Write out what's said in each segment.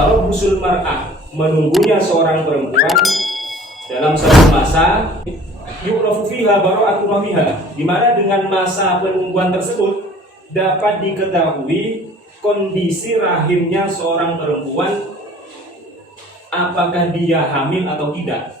tarabbusul mar'ah, menunggunya seorang perempuan dalam satu masa yu'rafu fiha bara'atu rahmiha, di mana dengan masa penungguan tersebut dapat diketahui kondisi rahimnya seorang perempuan, apakah dia hamil atau tidak.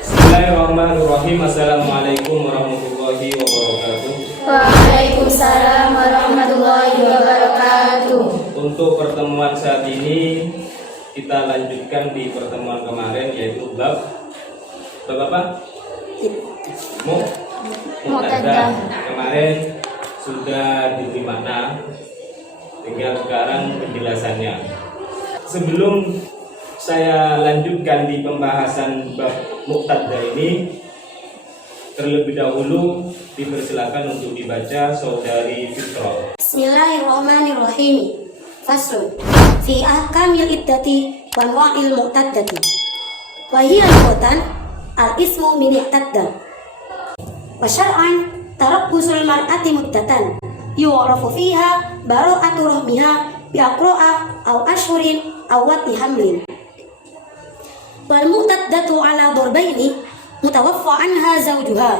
Bismillahirrahmanirrahim. Assalamualaikum warahmatullahi wabarakatuh. Waalaikumsalam warahmatullahi wabarakatuh. Untuk pertemuan saat ini kita lanjutkan di pertemuan kemarin, yaitu bab apa? Muqaddah. Kemarin sudah diberi makna, tinggal sekarang penjelasannya. Sebelum saya lanjutkan di pembahasan bab Muqaddah ini, terlebih dahulu dipersilakan untuk dibaca saudari Fitrah. Bismillahirrahmanirrahim. Faslun fi ahkamil iddati wa anwa'il mu'taddati. Wa hiya lughatan al-ismu min ittadda. Wa syar'an tarabbusul mar'ati muddatan yu'rafu fiha bara'atu rahmiha bi aqra'a aw ashhurin aw wati hamlin. Wal mu'taddatu ala darbaini mutawaffa anha zawjuha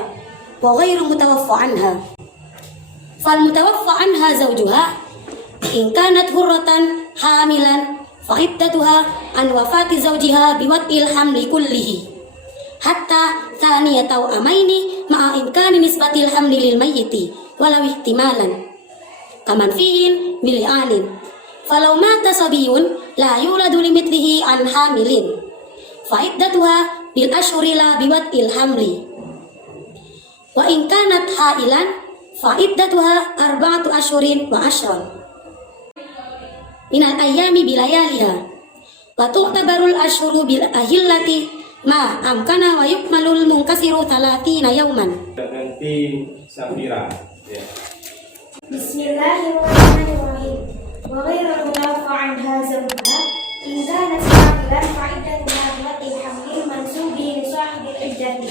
wa ghairu mutawaffa anha. Fal mutawaffa anha zawjuha in kanat hurratan hamilan fa iddatuha an wafati zawjiha biwad'il hamli kullihi hatta thaniyata amaini ma'a imkani nisbatil hamli lil mayyiti walau ihtimalan kaman fihin mil'anin. Falau mata sabiyun la yuladu limithlihi an hamilin fa iddatuha bil ashhuri la biwad'il hamli. Wa in kanat hailan fa iddatuha arba'atu ashhurin wa ashran minal ayyami bilayaliha. Wa tu'tabarul ashhuru bil ahillati ma amkana wa yukmalul munkasiru 30 yawman. Ganti Safira. Ya. Bismillahirrahmanirrahim. Wa ghairu mutawaffa anha zawjuha in kanat hamilan fa iddatuha biwad'il hamli mansubi li sahibil iddati.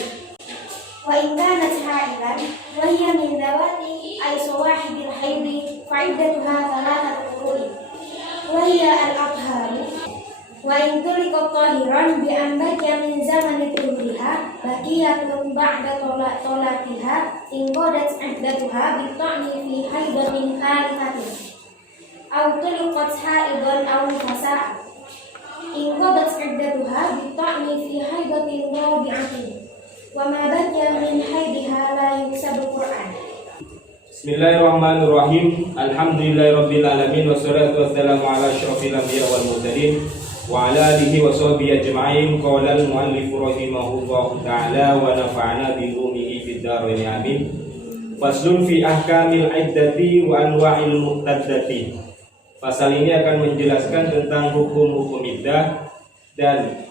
Wa in kanat hailan wa hiya min dhawati ay sawahibil haidhi fa iddatuha thalathatu qurun wa hiya al-athhar. Wa in tulika tahiran bi an baqiya min zamani tuhriha baqiyatun ba'da tolatiha in qadat iddatuha bi ta'ni fi haidatin khalifatin aw tuliqat haidan aw nifasa in qadat iddatuha bi ta'ni fi haidatin rabi'atin wa ma baqiya min haidiha la yuksabu Qur'an. Bismillahirrahmanirrahim. Alhamdulillahirabbil alamin wassalatu wassalamu ala asyrofil anbiya wal mursalin wa ala alihi wa sahbihi ajma'in. Qala al-muallif rahimahullahu ta'ala wa nafa'ana bi ulumihi fid dharain amin. Faslun fi ahkamil iddati wa anwa'il muqtaddati. Pasal ini akan menjelaskan tentang hukum-hukum iddah dan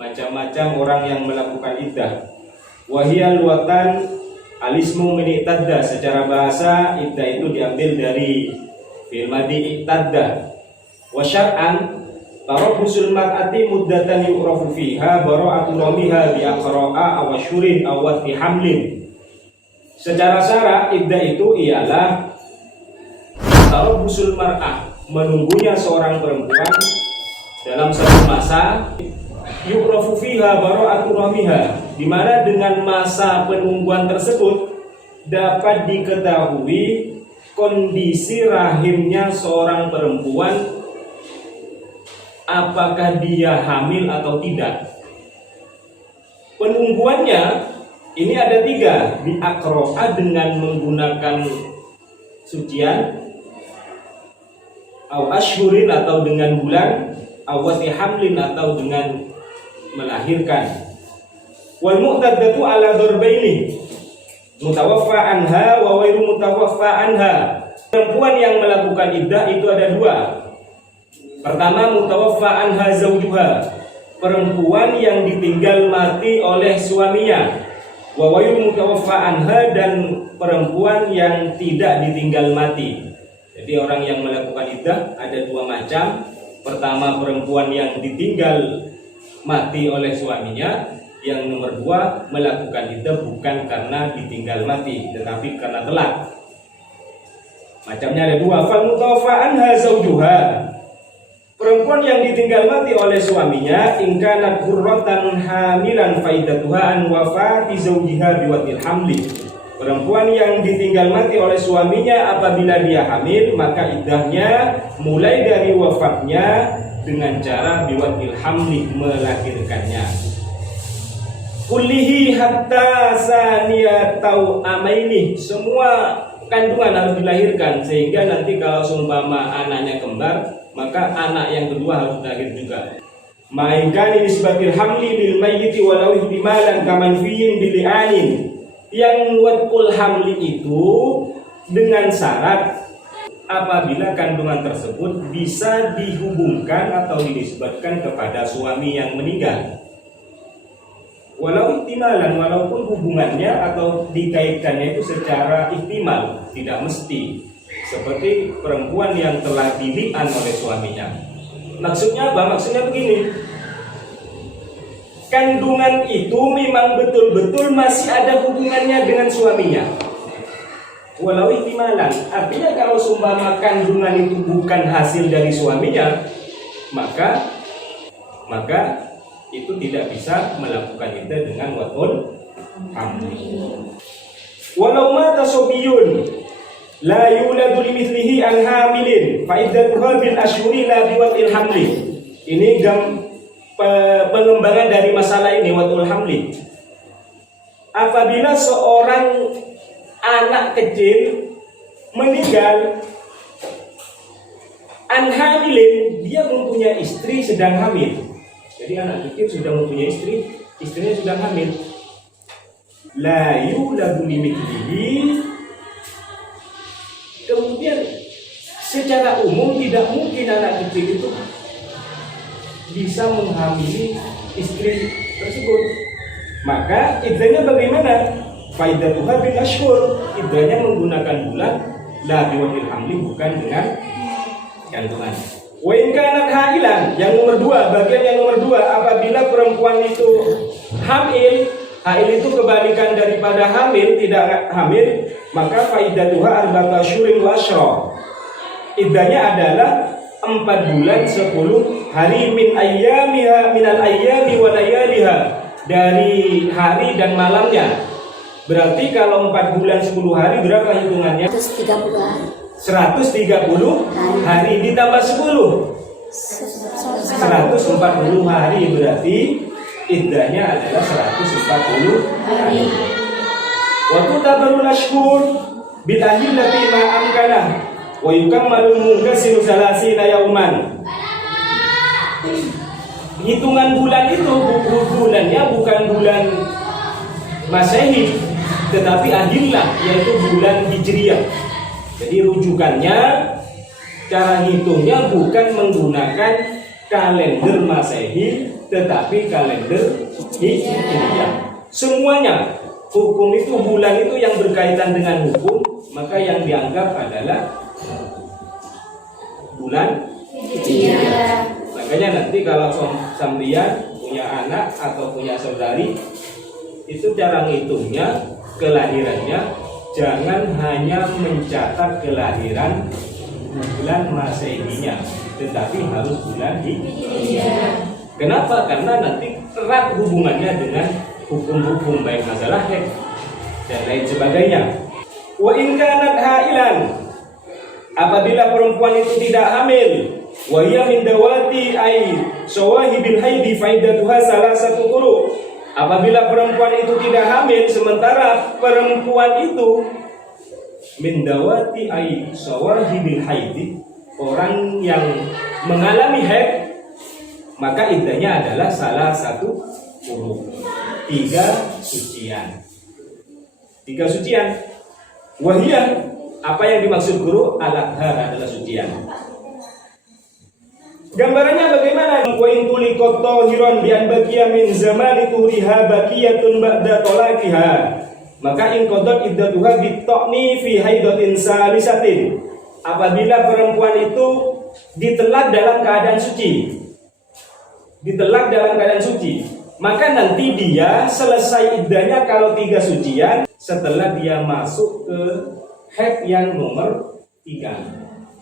macam-macam orang yang melakukan iddah. Wa hiya lughatan al-ismu min ittadda. Secara bahasa iddah itu diambil dari fi'il madhi ittadda. Wa syar'an tarabbusul mar'ati muddatan yu'rafu fiha bara'atu rahmiha bi aqra'a aw ashhurin aw wati hamlin. Secara syara iddah itu ialah tarabbusul mar'ah, menunggunya seorang perempuan dalam satu masa yu'rafu fiha bara'atu rahmiha, di mana dengan masa penungguan tersebut dapat diketahui kondisi rahimnya seorang perempuan, apakah dia hamil atau tidak. Penungguannya ini ada 3. Bi aqra'a, dengan menggunakan sucian, aw ashhurin atau dengan bulan, aw wati hamlin atau dengan melahirkan. Wal mu'taddatu ala darbaini mutawaffa anha wa ghairu mutawaffa anha. Perempuan yang melakukan iddah itu ada 2. Pertama, mutawaffa anha zawjuha, perempuan yang ditinggal mati oleh suaminya. Wa ghairu mutawaffa anha, dan perempuan yang tidak ditinggal mati. Jadi orang yang melakukan iddah ada dua macam. Pertama, perempuan yang ditinggal mati oleh suaminya. Yang nomor dua, melakukan iddah bukan karena ditinggal mati, tetapi karena telat. Macamnya ada dua. Fal mutawaffa anha zawjuha, perempuan yang ditinggal mati oleh suaminya, in kanat hurratan hamilan faidatuha an wafati zawjiha biwatil hamli. Perempuan yang ditinggal mati oleh suaminya apabila dia hamil, maka iddahnya mulai dari wafatnya dengan cara biwatil hamli, melahirkannya. Kullihi hatta saniyatau amaini, semua kandungan harus dilahirkan, sehingga nanti kalau seumpama anaknya kembar, maka anak yang kedua harus lahir juga. Mainkan ini sebatil hamli lil mayyiti walau ihtimalan kaman fiyin bili'anin. Yang wad'ul hamli itu dengan syarat apabila kandungan tersebut bisa dihubungkan atau dinisbatkan kepada suami yang meninggal. Walau ihtimalan, walaupun hubungannya atau dikaitkannya itu secara ihtimal, tidak mesti. Seperti perempuan yang telah dili'an oleh suaminya. Maksudnya apa? Maksudnya begini. Kandungan itu memang betul-betul masih ada hubungannya dengan suaminya. Walau ihtimalan, artinya kalau seumpama kandungan itu bukan hasil dari suaminya, maka itu tidak bisa melakukan iddah dengan wad'ul hamli. Walau mata sobiyun la yuladu limithlihi an hamilin fa iddatuha bil ashhuri la biwad'il hamli. Ini pengembangan dari masalah ini, wad'ul hamli. Apabila seorang anak kecil meninggal an hamilin, dia mempunyai istri sedang hamil. Jadi anak kecil sudah mempunyai istri, istrinya sudah hamil. La yuladu limithlihi. Kemudian secara umum tidak mungkin anak kecil itu bisa menghamili istri tersebut. Maka iddahnya bagaimana? Faidatuha bil ashhur, iddahnya menggunakan bulan, la biwadil hamli, bukan dengan kandungan. Wa in kanat hailan, yang nomor dua, bagian yang nomor dua, apabila perempuan itu hamil, hail itu kebalikan daripada hamil, tidak hamil, maka faidatuha arba'atu asyhurin wa asyra. Iddahnya adalah 4 bulan 10 hari min ayyamiha minal ayyami wa layaliha, dari hari dan malamnya. Berarti kalau 4 bulan 10 hari berapa hitungannya? 130 hari. 130 hari ditambah 10, 140 hari, berarti iddahnya adalah 140 hari. Waktu tabarul ashhur bil ahillati ma amkanah wa yukammalul munkasiru salasina yauman. Hitungan bulan itu bulannya bukan bulan Masehi, tetapi ahillah, yaitu bulan Hijriyah. Jadi rujukannya, cara hitungnya bukan menggunakan kalender Masehi, tetapi kalender Hijriyah. Semuanya hukum itu, bulan itu yang berkaitan dengan hukum, maka yang dianggap adalah bulan Hijriyah. Makanya nanti kalau sampeyan punya anak atau punya saudari, itu cara ngitungnya, kelahirannya jangan hanya mencatat kelahiran bulan Masehinya, tetapi harus bulan Hijriyah. Kenapa? Karena nanti erat hubungannya dengan hukum-hukum baik masalah haid dan lain sebagainya. Wa in kanat hailan, apabila perempuan itu tidak hamil, wa hiya min dawati ay sawahibil haidi faidatuha salasatu quru. Apabila perempuan itu tidak hamil, sementara perempuan itu min dawati ay sawahibil haidi, orang yang mengalami haid, maka iddahnya adalah salah satu quru, 3 sucian. 3 sucian. Wahiyah, apa yang dimaksud guru? Al-adhar adalah sucian. Gambarannya bagaimana? Wa in tuliqat tahiran bi an baqiya min zamani turiha baqiyatun ba'da talaqiha, maka in qadat iddatuha bi ta'ni fi haidatin salisatin. apabila perempuan itu ditelak dalam keadaan suci. Ditelak dalam keadaan suci, maka nanti dia selesai iddahnya kalau 3 sucian setelah dia masuk ke haid yang nomor 3.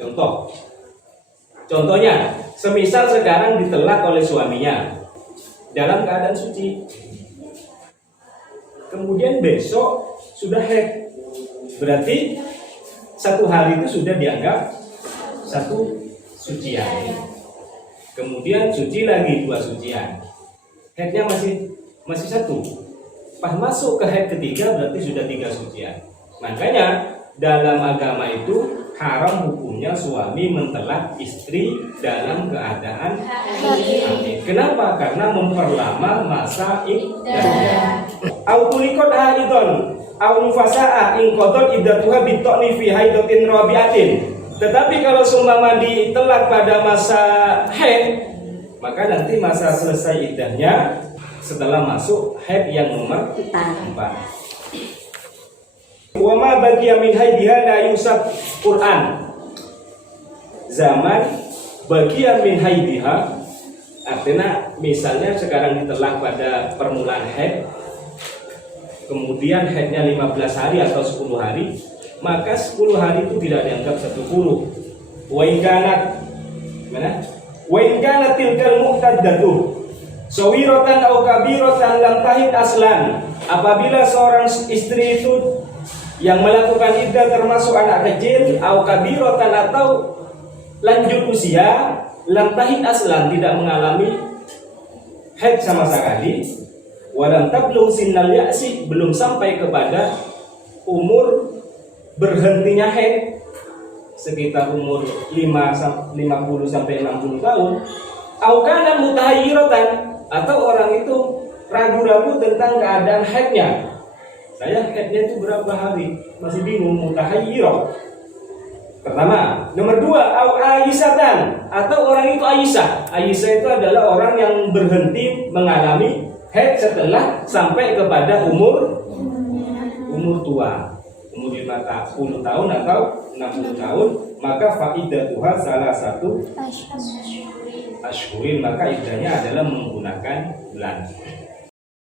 Contohnya, semisal sekarang ditelak oleh suaminya dalam keadaan suci, kemudian besok sudah haid, berarti 1 hari itu sudah dianggap 1 sucian. Kemudian suci lagi 2 sucian, haidnya masih 1. Pas masuk ke haid ketiga berarti sudah 3 sucian. Makanya dalam agama itu haram hukumnya suami mentelak istri dalam keadaan hamil. Kenapa? Karena memperlama masa iddah. Au tulikot haidon au nufasaa in qadot iddatuha bitoni fi haidatin rabi'atin. Tetapi kalau seumpama ditelak pada masa haid, maka nanti masa selesai iddahnya setelah masuk haid yang nomor 4. Wa ma baqiya min haidiha la yusab Quran. Zaman baqiya min haidiha artinya misalnya sekarang ditelak pada permulaan haid, kemudian haidnya 15 hari atau 10 hari, maka 10 hari itu tidak dianggap 10. Wa in kanat mana? Wa in kanat tilkal mu'taddatu sawiratan aw kabiratan lam tahid aslan. Apabila seorang istri itu yang melakukan iddah termasuk anak kecil au kabiratan atau lanjut usia, lam tahid aslan tidak mengalami haid sama sekali, walam tablugh sinnal ya'si belum sampai kepada umur berhentinya haid sekitar umur 50 sampai 60 tahun, au kana mutahayyiratan atau orang itu ragu-ragu tentang keadaan haidnya. Saya haidnya itu berapa hari? Masih bingung, mutahayyirah. Pertama, nomor 2, au aisatan atau orang itu Aisyah. Aisyah itu adalah orang yang berhenti mengalami haid setelah sampai kepada umur tua. Umur 50 tahun atau 60 tahun, maka faidatuha salah satu ashhurin, maka iddahnya adalah menggunakan bulan.